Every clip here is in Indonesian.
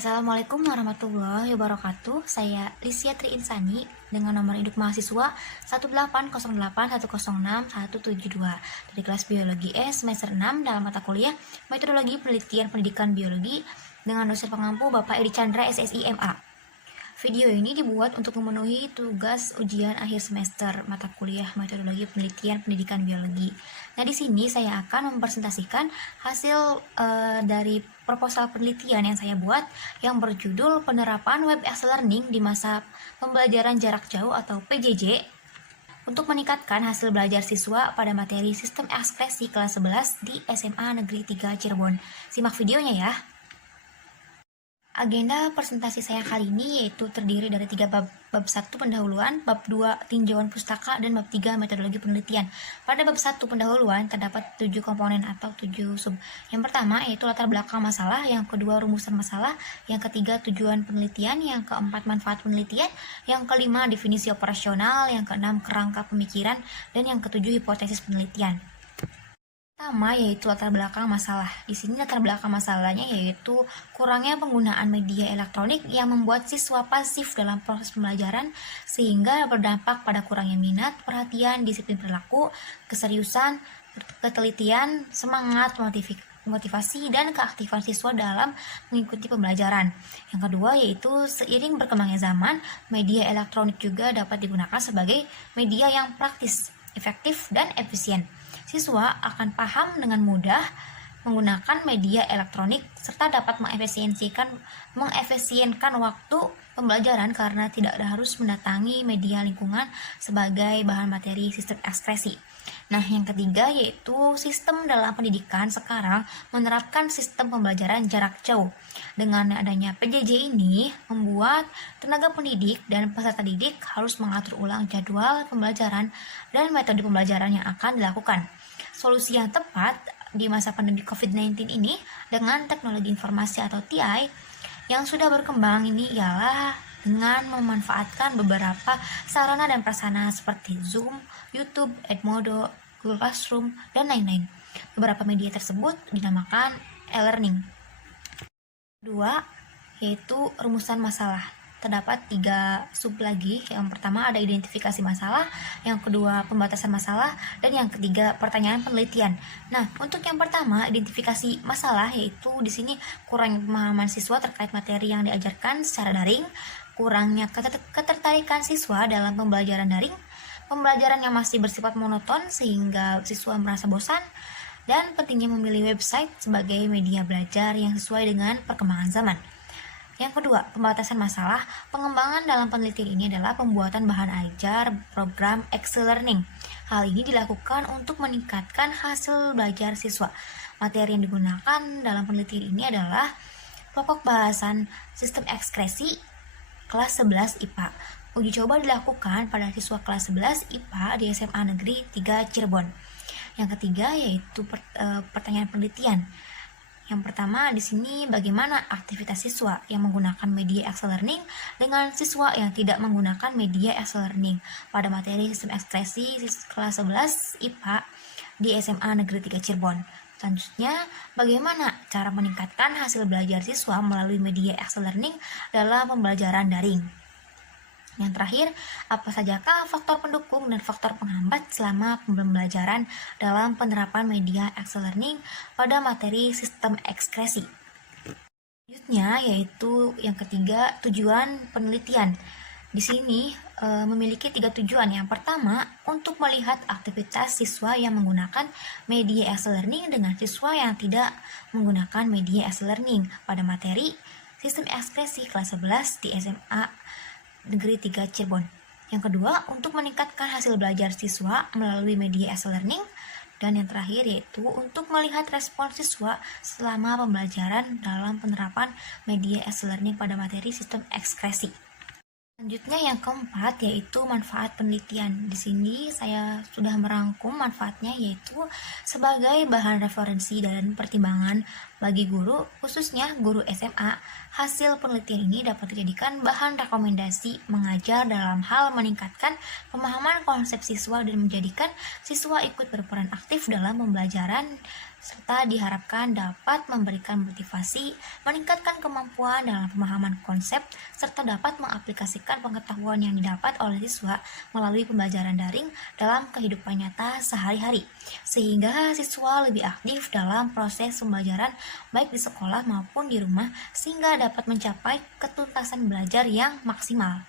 Assalamualaikum warahmatullahi wabarakatuh. Saya Lisia Tri Insani dengan nomor induk mahasiswa 18081061172 dari kelas Biologi semester 6 dalam mata kuliah Metodologi Penelitian Pendidikan Biologi dengan dosen pengampu Bapak Edi Chandra SSI MA. Video ini dibuat untuk memenuhi tugas ujian akhir semester mata kuliah Metodologi Penelitian Pendidikan Biologi. Nah, di sini saya akan mempresentasikan hasil dari proposal penelitian yang saya buat yang berjudul Penerapan Web Learning di Masa Pembelajaran Jarak Jauh atau PJJ untuk meningkatkan hasil belajar siswa pada materi Sistem Ekspresi kelas 11 di SMA Negeri 3 Cirebon. Simak videonya ya. Agenda presentasi saya kali ini yaitu terdiri dari 3 bab. Bab 1 pendahuluan, bab 2 tinjauan pustaka, dan bab 3 metodologi penelitian. Pada bab 1 pendahuluan terdapat 7 komponen atau 7 sub. Yang pertama yaitu latar belakang masalah, yang kedua rumusan masalah, yang ketiga tujuan penelitian, yang keempat manfaat penelitian, yang kelima definisi operasional, yang keenam kerangka pemikiran, dan yang ketujuh hipotesis penelitian. Pertama yaitu latar belakang masalah. Di sini latar belakang masalahnya yaitu kurangnya penggunaan media elektronik yang membuat siswa pasif dalam proses pembelajaran sehingga berdampak pada kurangnya minat, perhatian, disiplin perilaku, keseriusan, ketelitian, semangat, motivasi, dan keaktifan siswa dalam mengikuti pembelajaran. Yang kedua yaitu seiring berkembangnya zaman, media elektronik juga dapat digunakan sebagai media yang praktis, efektif, dan efisien. Siswa akan paham dengan mudah menggunakan media elektronik serta dapat mengefisienkan waktu pembelajaran karena tidak harus mendatangi media lingkungan sebagai bahan materi sistem ekspresi. Nah, yang ketiga yaitu sistem dalam pendidikan sekarang menerapkan sistem pembelajaran jarak jauh. Dengan adanya PJJ ini membuat tenaga pendidik dan peserta didik harus mengatur ulang jadwal pembelajaran dan metode pembelajaran yang akan dilakukan. Solusi yang tepat di masa pandemi COVID-19 ini dengan teknologi informasi atau TI yang sudah berkembang ini ialah dengan memanfaatkan beberapa sarana dan prasarana seperti Zoom, YouTube, Edmodo, Google Classroom, dan lain-lain. Beberapa media tersebut dinamakan e-learning. Kedua, yaitu rumusan masalah. Terdapat 3 sub lagi. Yang pertama ada identifikasi masalah, yang kedua pembatasan masalah, dan yang ketiga pertanyaan penelitian. Nah, untuk yang pertama identifikasi masalah yaitu di sini kurangnya pemahaman siswa terkait materi yang diajarkan secara daring, kurangnya ketertarikan siswa dalam pembelajaran daring, pembelajaran yang masih bersifat monoton sehingga siswa merasa bosan, dan pentingnya memilih website sebagai media belajar yang sesuai dengan perkembangan zaman. Yang kedua, pembatasan masalah. Pengembangan dalam penelitian ini adalah pembuatan bahan ajar program e-learning. Hal ini dilakukan untuk meningkatkan hasil belajar siswa. Materi yang digunakan dalam penelitian ini adalah pokok bahasan sistem ekspresi kelas 11 IPA. Uji coba dilakukan pada siswa kelas 11 IPA di SMA Negeri 3 Cirebon. Yang ketiga yaitu pertanyaan penelitian. Yang pertama di sini bagaimana aktivitas siswa yang menggunakan media e-learning dengan siswa yang tidak menggunakan media e-learning pada materi sistem ekspresi kelas 11 IPA di SMA Negeri 3 Cirebon. Selanjutnya, bagaimana cara meningkatkan hasil belajar siswa melalui media e-learning dalam pembelajaran daring. Yang terakhir, apa sajakah faktor pendukung dan faktor penghambat selama pembelajaran dalam penerapan media e-learning pada materi sistem ekspresi. Selanjutnya yaitu yang ketiga, tujuan penelitian. Di sini memiliki 3 tujuan. Yang pertama, untuk melihat aktivitas siswa yang menggunakan media e-learning dengan siswa yang tidak menggunakan media e-learning pada materi sistem ekspresi kelas 11 di SMA Negeri 3 Cirebon. Yang kedua, untuk meningkatkan hasil belajar siswa melalui media e-learning. Dan yang terakhir yaitu untuk melihat respon siswa selama pembelajaran dalam penerapan media e-learning pada materi sistem ekspresi. Selanjutnya yang keempat yaitu manfaat penelitian. Di sini saya sudah merangkum manfaatnya yaitu sebagai bahan referensi dan pertimbangan Bagi guru, khususnya guru SMA, hasil penelitian ini dapat dijadikan bahan rekomendasi mengajar dalam hal meningkatkan pemahaman konsep siswa dan menjadikan siswa ikut berperan aktif dalam pembelajaran, serta diharapkan dapat memberikan motivasi, meningkatkan kemampuan dalam pemahaman konsep, serta dapat mengaplikasikan pengetahuan yang didapat oleh siswa melalui pembelajaran daring dalam kehidupan nyata sehari-hari, sehingga siswa lebih aktif dalam proses pembelajaran baik di sekolah maupun di rumah, sehingga dapat mencapai ketuntasan belajar yang maksimal.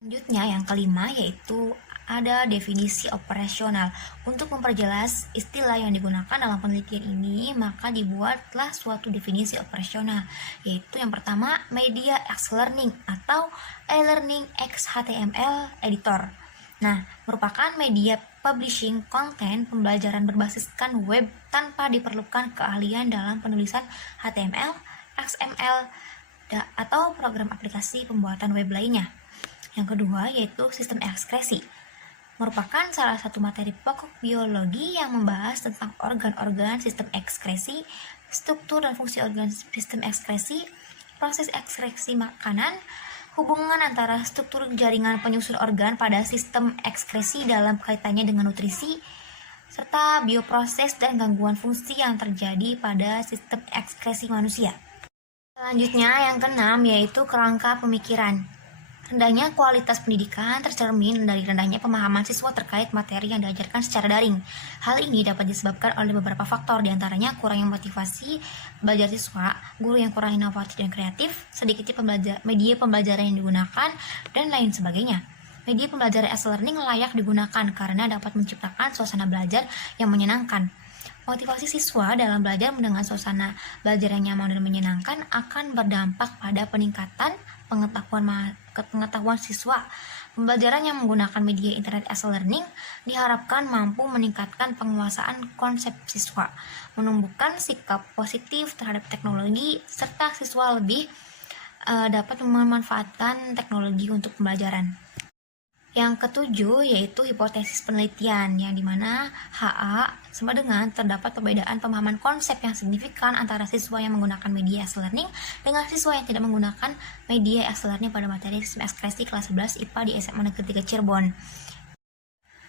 Selanjutnya yang kelima yaitu ada definisi operasional. Untuk memperjelas istilah yang digunakan dalam penelitian ini, maka dibuatlah suatu definisi operasional, yaitu yang pertama, Media X Learning atau e-learning X HTML editor. Nah, merupakan media publishing konten pembelajaran berbasiskan web tanpa diperlukan keahlian dalam penulisan HTML, XML, atau program aplikasi pembuatan web lainnya. Yang kedua yaitu sistem ekskresi, merupakan salah satu materi pokok biologi yang membahas tentang organ-organ sistem ekskresi, struktur dan fungsi organ sistem ekskresi, proses ekskresi makanan, hubungan antara struktur jaringan penyusun organ pada sistem ekskresi dalam kaitannya dengan nutrisi, serta bioproses dan gangguan fungsi yang terjadi pada sistem ekskresi manusia. Selanjutnya yang keenam yaitu kerangka pemikiran. Rendahnya kualitas pendidikan tercermin dari rendahnya pemahaman siswa terkait materi yang diajarkan secara daring. Hal ini dapat disebabkan oleh beberapa faktor, diantaranya kurangnya motivasi belajar siswa, guru yang kurang inovatif dan kreatif, sedikitnya media pembelajaran yang digunakan, dan lain sebagainya. Media pembelajaran e-learning layak digunakan karena dapat menciptakan suasana belajar yang menyenangkan. Motivasi siswa dalam belajar dengan suasana belajar yang nyaman dan menyenangkan akan berdampak pada peningkatan pengetahuan siswa. Pembelajaran yang menggunakan media internet e-learning diharapkan mampu meningkatkan penguasaan konsep siswa, menumbuhkan sikap positif terhadap teknologi, serta siswa lebih dapat memanfaatkan teknologi untuk pembelajaran. Yang ketujuh yaitu hipotesis penelitian, yang dimana HA sama dengan terdapat perbedaan pemahaman konsep yang signifikan antara siswa yang menggunakan media e-learning dengan siswa yang tidak menggunakan media e-learning pada materi sistem ekskresi kelas 11 IPA di SMA Negeri 3 Cirebon.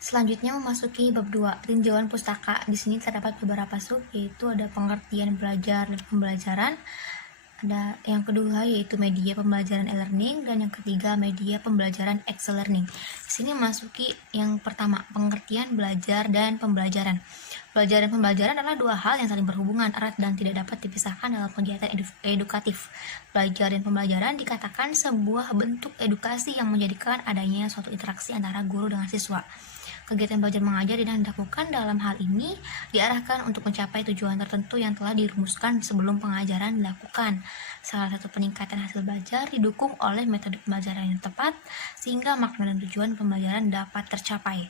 Selanjutnya memasuki bab 2, tinjauan pustaka. Di sini terdapat beberapa sub, yaitu ada pengertian belajar dan pembelajaran. Ada yang kedua yaitu media pembelajaran e-learning, dan yang ketiga media pembelajaran X-learning. Di sini memasuki yang pertama, pengertian belajar dan pembelajaran. Belajar dan pembelajaran adalah dua hal yang saling berhubungan erat dan tidak dapat dipisahkan dalam kegiatan edukatif. Belajar dan pembelajaran dikatakan sebuah bentuk edukasi yang menjadikan adanya suatu interaksi antara guru dengan siswa. Kegiatan belajar mengajar yang dilakukan dalam hal ini diarahkan untuk mencapai tujuan tertentu yang telah dirumuskan sebelum pengajaran dilakukan. Salah satu peningkatan hasil belajar didukung oleh metode pembelajaran yang tepat, sehingga makna dan tujuan pembelajaran dapat tercapai.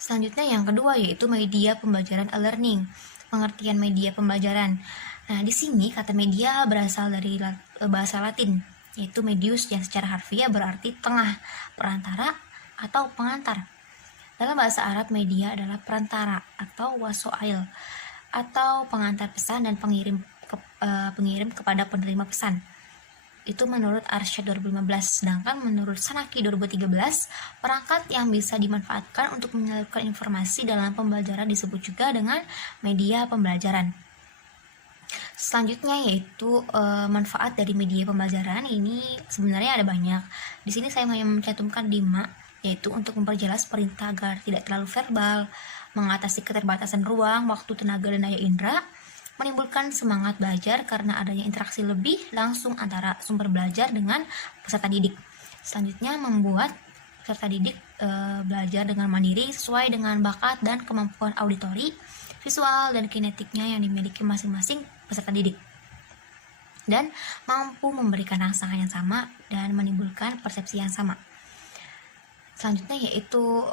Selanjutnya yang kedua yaitu media pembelajaran e-learning. Pengertian media pembelajaran. Nah, di sini kata media berasal dari bahasa Latin, yaitu medius, yang secara harfiah berarti tengah, perantara, atau pengantar. Dalam bahasa Arab, media adalah perantara atau wasoil, atau pengantar pesan dan pengirim kepada penerima pesan. Itu menurut Arsyad 2015. Sedangkan menurut Sanaki 2013, perangkat yang bisa dimanfaatkan untuk menyalurkan informasi dalam pembelajaran disebut juga dengan media pembelajaran. Selanjutnya yaitu manfaat dari media pembelajaran ini sebenarnya ada banyak. Di sini saya hanya mencantumkan 5, yaitu untuk memperjelas perintah agar tidak terlalu verbal, mengatasi keterbatasan ruang, waktu, tenaga, dan daya indera, menimbulkan semangat belajar karena adanya interaksi lebih langsung antara sumber belajar dengan peserta didik. Selanjutnya membuat peserta didik belajar dengan mandiri sesuai dengan bakat dan kemampuan auditori, visual, dan kinetiknya yang dimiliki masing-masing peserta didik, dan mampu memberikan rangsangan yang sama dan menimbulkan persepsi yang sama. Selanjutnya yaitu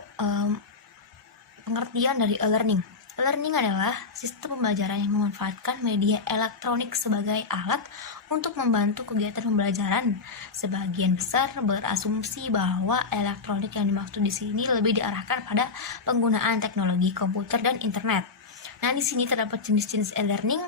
pengertian dari e-learning. E-learning adalah sistem pembelajaran yang memanfaatkan media elektronik sebagai alat untuk membantu kegiatan pembelajaran. Sebagian besar berasumsi bahwa elektronik yang dimaksud di sini lebih diarahkan pada penggunaan teknologi komputer dan internet. Nah, di sini terdapat jenis-jenis e-learning.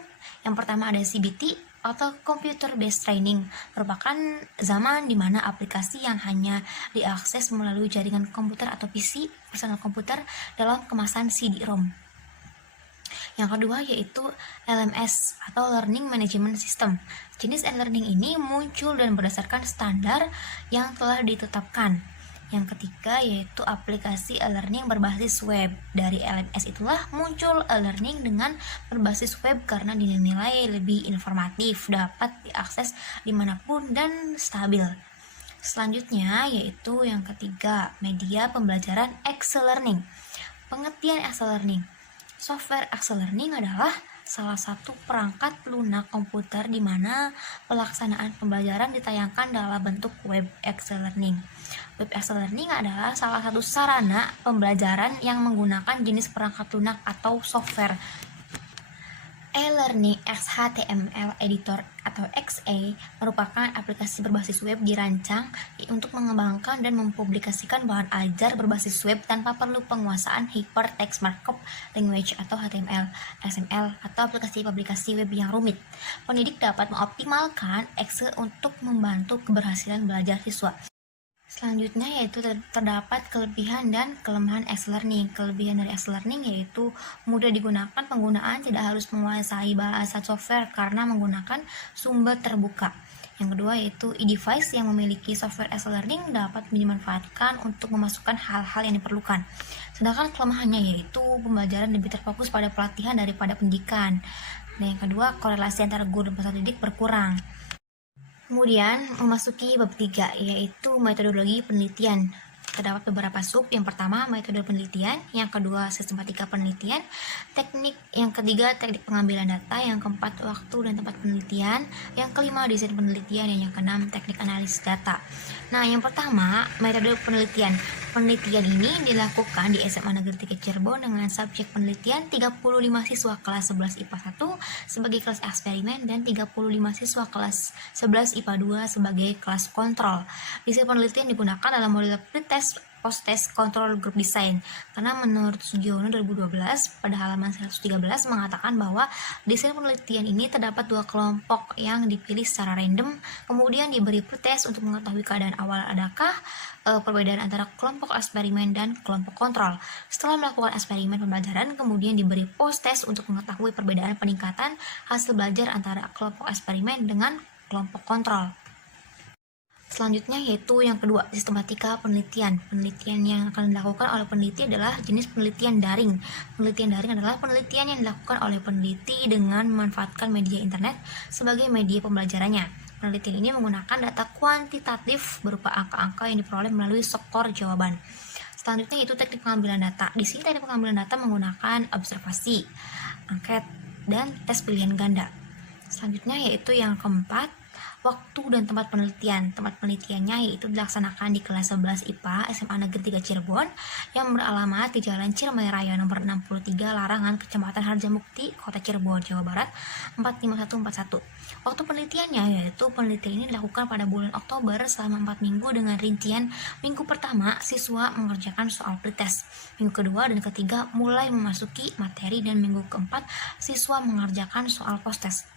Yang pertama ada CBT atau Computer Based Training, merupakan zaman di mana aplikasi yang hanya diakses melalui jaringan komputer atau PC, personal komputer, dalam kemasan CD-ROM. Yang kedua yaitu LMS atau Learning Management System. Jenis e-learning ini muncul dan berdasarkan standar yang telah ditetapkan. Yang ketiga yaitu aplikasi e-learning berbasis web. Dari LMS itulah muncul e-learning dengan berbasis web karena dinilai lebih informatif, dapat diakses dimanapun dan stabil. Selanjutnya yaitu yang ketiga, media pembelajaran e-learning. Pengertian e-learning. Software e-learning adalah salah satu perangkat lunak komputer di mana pelaksanaan pembelajaran ditayangkan dalam bentuk web e-learning. Web e-learning adalah salah satu sarana pembelajaran yang menggunakan jenis perangkat lunak atau software. E-learning XHTML Editor atau XA merupakan aplikasi berbasis web dirancang untuk mengembangkan dan mempublikasikan bahan ajar berbasis web tanpa perlu penguasaan Hypertext Markup Language atau HTML, XML, atau aplikasi-aplikasi web yang rumit. Pendidik dapat mengoptimalkan XA untuk membantu keberhasilan belajar siswa. Selanjutnya yaitu terdapat kelebihan dan kelemahan e-learning. Kelebihan dari e-learning yaitu mudah digunakan, penggunaan tidak harus menguasai bahasa software karena menggunakan sumber terbuka. Yang kedua yaitu e-device yang memiliki software e-learning dapat dimanfaatkan untuk memasukkan hal-hal yang diperlukan. Sedangkan kelemahannya yaitu pembelajaran lebih terfokus pada pelatihan daripada pendidikan. Dan yang kedua, korelasi antara guru dan peserta didik berkurang. Kemudian memasuki bab 3 yaitu metodologi penelitian. Terdapat beberapa sub. Yang pertama metode penelitian, yang kedua sistematika penelitian, teknik, yang ketiga teknik pengambilan data, yang keempat waktu dan tempat penelitian, yang kelima desain penelitian, dan yang keenam teknik analisis data. Nah, yang pertama metode penelitian. Penelitian ini dilakukan di SMA Negeri 3 Cirebon dengan subjek penelitian 35 siswa kelas 11 IPA 1 sebagai kelas eksperimen dan 35 siswa kelas 11 IPA 2 sebagai kelas kontrol. Desain penelitian digunakan dalam model pretest, post-test, control group design. Karena menurut Sugiono 2012 pada halaman 113 mengatakan bahwa desain penelitian ini terdapat dua kelompok yang dipilih secara random, kemudian diberi pretest untuk mengetahui keadaan awal adakah perbedaan antara kelompok eksperimen dan kelompok kontrol. Setelah melakukan eksperimen pembelajaran, kemudian diberi post-test untuk mengetahui perbedaan peningkatan hasil belajar antara kelompok eksperimen dengan kelompok kontrol. Selanjutnya yaitu yang kedua, sistematika penelitian. Penelitian yang akan dilakukan oleh peneliti adalah jenis penelitian daring. Penelitian daring adalah penelitian yang dilakukan oleh peneliti dengan memanfaatkan media internet sebagai media pembelajarannya. Penelitian ini menggunakan data kuantitatif berupa angka-angka yang diperoleh melalui skor jawaban. Selanjutnya yaitu teknik pengambilan data. Di sini teknik pengambilan data menggunakan observasi, angket, dan tes pilihan ganda. Selanjutnya yaitu yang keempat, waktu dan tempat penelitian. Tempat penelitiannya yaitu dilaksanakan di kelas 11 IPA SMA Negeri 3 Cirebon yang beralamat di Jalan Ciremai Raya nomor 63 Larangan, Kecamatan Harjamukti, Kota Cirebon, Jawa Barat 45141. Waktu penelitiannya yaitu penelitian ini dilakukan pada bulan Oktober selama 4 minggu dengan rincian minggu pertama siswa mengerjakan soal pretest, minggu kedua dan ketiga mulai memasuki materi, dan minggu keempat siswa mengerjakan soal post-test.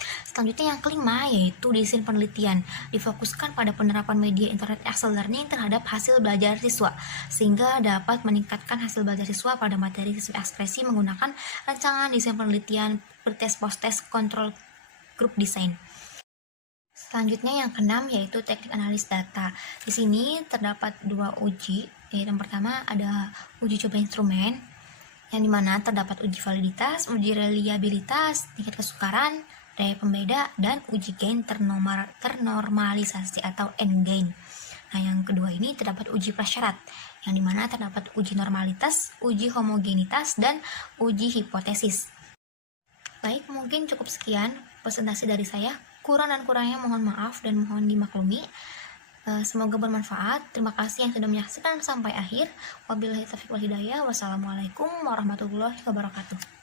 Selanjutnya yang kelima yaitu desain penelitian. Difokuskan pada penerapan media internet e-learning terhadap hasil belajar siswa sehingga dapat meningkatkan hasil belajar siswa pada materi siswa ekspresi menggunakan rancangan desain penelitian, pretest, post-test, control group design. Selanjutnya yang keenam yaitu teknik analisis data. Di sini terdapat dua uji. Yaitu yang pertama ada uji coba instrumen yang dimana terdapat uji validitas, uji reliabilitas, tingkat kesukaran, daya pembeda, dan uji gain ternormalisasi atau N-gain. Nah, yang kedua ini terdapat uji prasyarat, yang dimana terdapat uji normalitas, uji homogenitas, dan uji hipotesis. Baik, mungkin cukup sekian presentasi dari saya. Kurang dan kurangnya mohon maaf dan mohon dimaklumi. Semoga bermanfaat. Terima kasih yang sudah menyaksikan sampai akhir. Wabillahi taufiq wal hidayah. Wassalamualaikum warahmatullahi wabarakatuh.